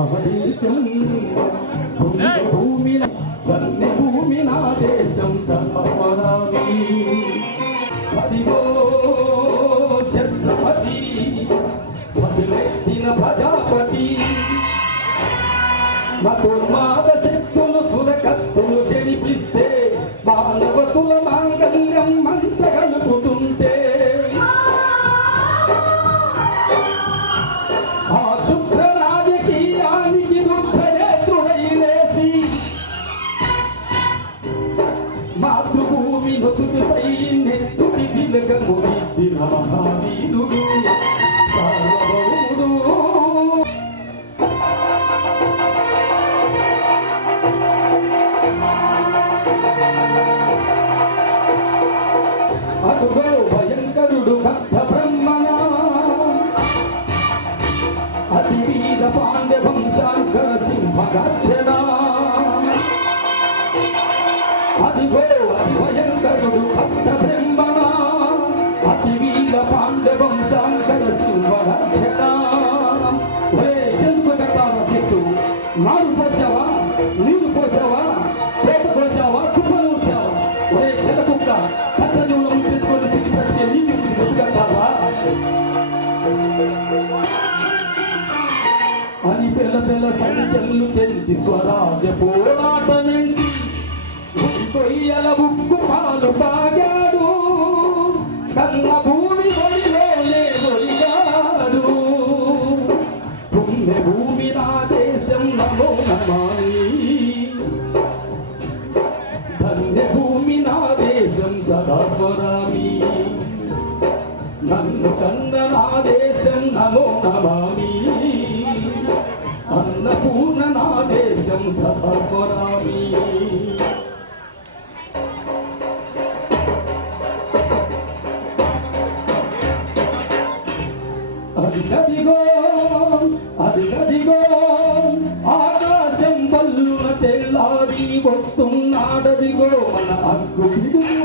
దేశం భూమి వన్య భూమి నా దేశం సర్వస్వరామి అదిగో ఛత్రపతి భజనెత్తిన ప్రజాపతి మతోన్మాద శక్తులు సురకత్తులు జడిపిస్తే మానవతుల మాంగళ్యం మంట కలుపుతుంటే ఆ శుభ్ర రాజకీయానికి రుద్రనేత్రుడై లేసి మాతృభూమి నొసుటిపై నెత్తుటి తిలకము దిద్దిన మహావీరుడు సార్వభౌముడు. అదుగో భయంకరుడు భక్త బ్రహ్మణ అతి వీర పాండ్య వంశాంకర సింహగర్జన అదిగో అతి భయంకరుడు భక్త బ్రహ్మణ అతి వీర పాండ్య వంశాంకర సింహగర్జన. ఒరే ఎందుకు కట్టాల చెట్టు నాడు పోసావా నీరు పోసావా పేట పోసావా కుప్పలు వచ్చావా? ఒరే చెలకుక్క కట్టజీవులు ముట్టెత్తుకొని తిరిగి పెడితే నీకు సెట్టు కట్టావా అని పిల్ల పిల్ల సంఖ్యలు తెంచి స్వరాజ్య పోరాటమించి కొయ్యల బుక్కు పాలు తాగాడు కన్న భూమి ఒడిలోనే ఒడిగాడు. పుణ్య భూమి నా దేశం నమో నమామి ధన్య భూమి నా దేశం సదా స్వరామి నన్ను కన్న నా దేశం నమో నమామి అన్నపూర్ణ నా దేశం సదా స్వరామి. అదిగదిగో అదిగదిగో ఆకాశం వల్లున తెల్లాడి వస్తున్నాడదిగో మన అగ్గు పిడుగు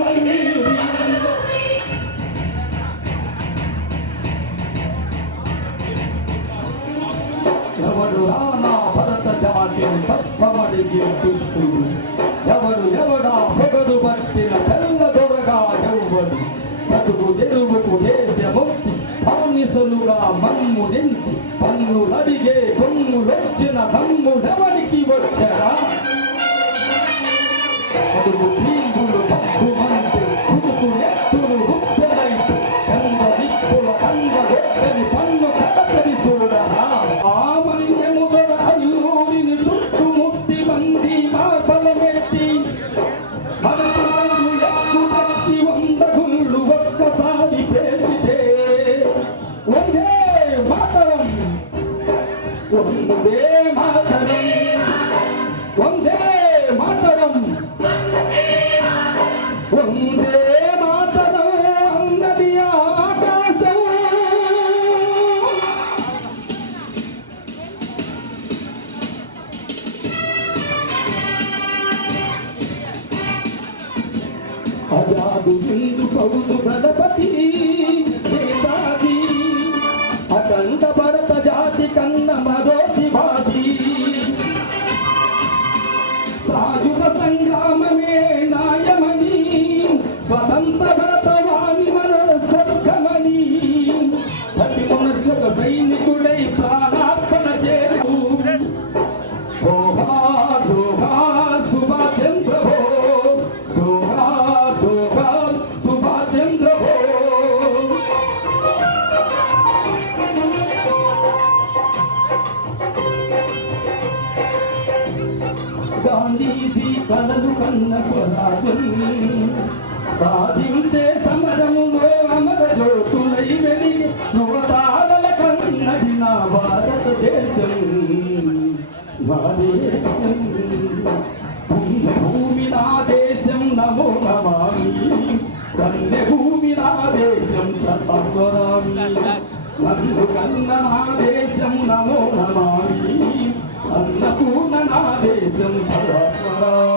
ఎవడు రానా భరత జాతిని తప్పమడిగి దుస్తుడు ఎవడా పొగడు పట్టిన తెల్ల దొరగా ఎవ్వడు బతుకు ఎరువుకు దేశమొచ్చి బానిసలుగా మమ్ము నించి పన్నులడిగే కొమ్ములొచ్చిన తమ్ముడెవడికి వచ్చరా? అడుగు తీగులు పక్కుమంటే కుడుకు ఎత్తులు హుప్పెనైతే చంద దిక్కుల కంద గొప్పని పన్ను కడతని చూడరా? ఆ మన్యము దొర అల్లూరిని చుట్టుముట్టి మంది మాపలమెట్టి మనకు ఎక్కు పెట్టి 100 గుళ్ళు ఒక్కసారి చేసితే వందే మాతరం వందే మాతరం వందే మాతరం వందే మాతరం అన్నది ఆకాశం. అజాదు హిందు కౌదు గణపతి చేసాది అఖండ భరత జాతి కన్న మరో శివాజీ సాయుధ సంగ్రామమే నాయమని స్వతంత్ర భరతవాణి మన స్వర్గమని ప్రతి మనుష్యక సైనికుడై ప్రాణార్పణ చేరు. జోహార్ జోహార్ సుభాష్ చంద్ర బోస్ జోహార్ జోహార్ సుభాష్ చంద్ర బోస్. గాంధీజీ కలలు కన్న స్వరాజ్యం సాధించే సమరములో అమర జ్యోతులై వెలిగి యువతారల కన్నది నా భారతదేశం నా దేశం. పుణ్య భూమి నా దేశం నమో నమామి ధన్య భూమి నా దేశం సదా స్వరామి నన్ను కన్న నా దేశం నమో నమామి అన్నపూర్ణ నా దేశం సదా స్వరామి.